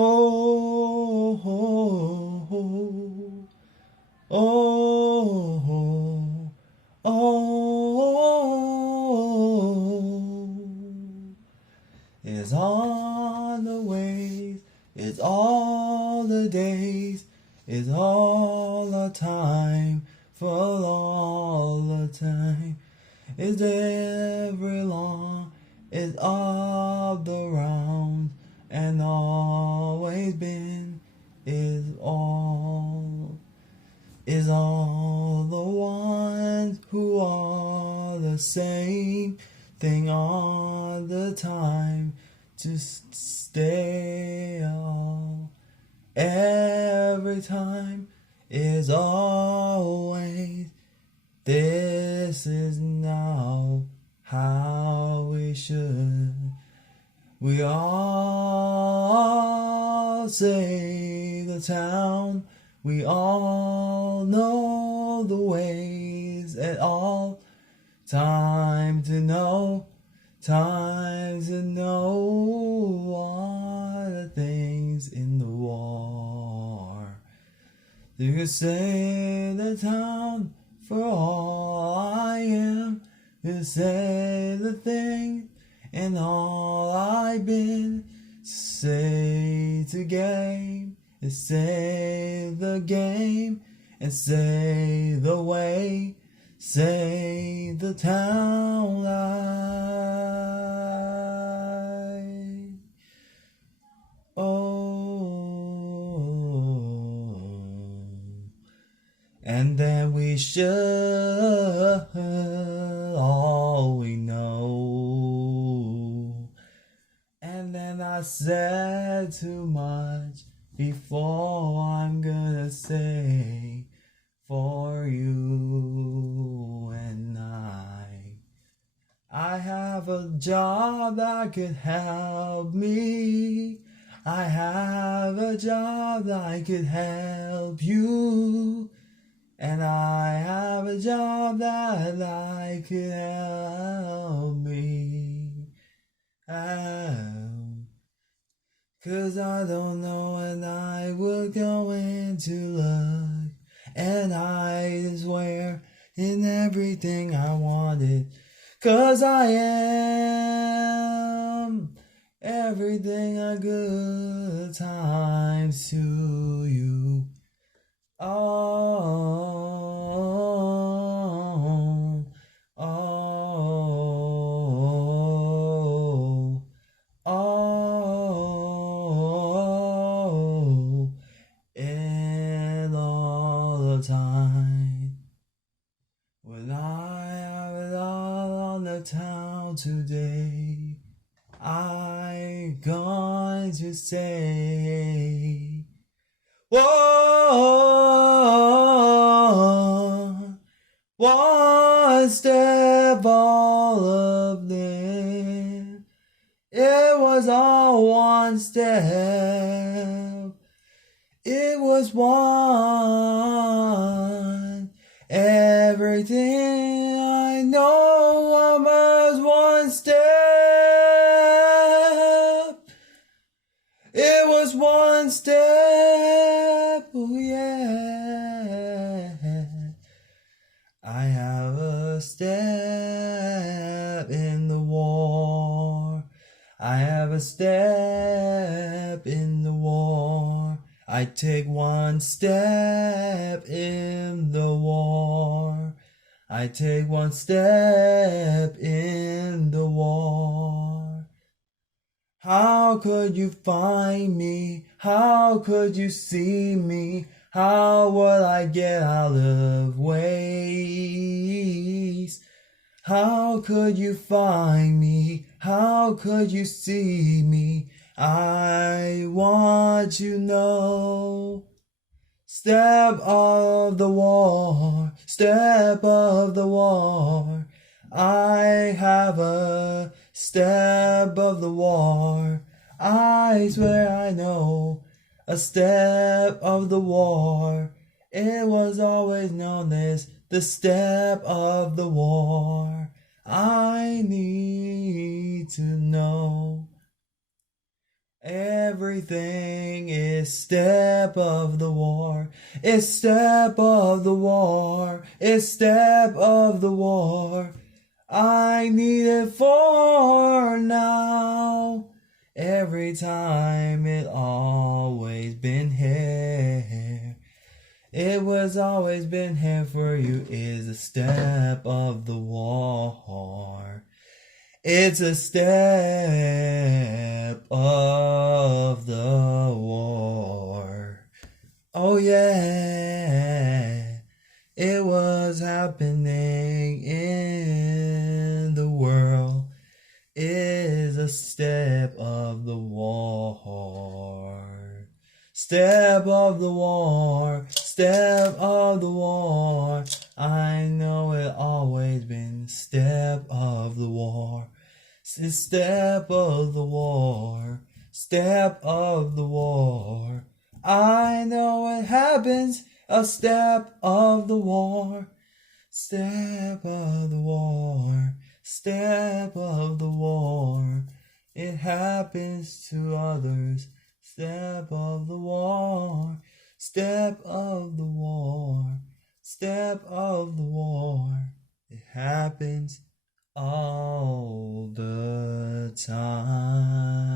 Oh, oh, oh, oh, it's all the ways, it's all the days, it's all the time, for all the time. It's every long, it's of the round, and always been is all the ones who are the same thing all the time to stay all every time is always. This is now how we should. We all say the town. We all know the ways at all. Time to know all the things in the war. You can say the town for all I am. You say the thing and all I've been. Say the game, and say the game, and say the way, say the town life. Oh, and then we should all we know. And then I said too much before I'm gonna say for you and I have a job that could help me. I have a job that could help you. And I have a job that I could help me out. 'Cause I don't know when I will go into look. And I swear in everything I wanted. 'Cause I am everything a good times to you. Oh, oh, oh, and all the time. When I have it all on the town today, I'm going to say, whoa, one step all of them. It was all one step. It was one. Everything I know was one step. It was one step, oh yeah. I have a step in the war. I have a step in the war. I take one step in the war. I take one step in the war. How could you find me? How could you see me? How would I get out of ways? How could you find me? How could you see me? I want to know. Step of the war, step of the war. I have a step of the war. I swear I know a step of the war. It was always known as the step of the war. I need to know. Everything is step of the war. It's step of the war. It's step of the war. I need it for now. Every time it always been here. It was always been here for you is a step of the war. It's a step of the war. Oh yeah, it was happening in the world. Is a step of the war. Step of the war, step of the war. I know it always been step of the war. Step of the war, step of the war. I know it happens, a step of the war. Step of the war, step of the war. It happens to others. Step of the war, step of the war, step of the war. It happens all the time.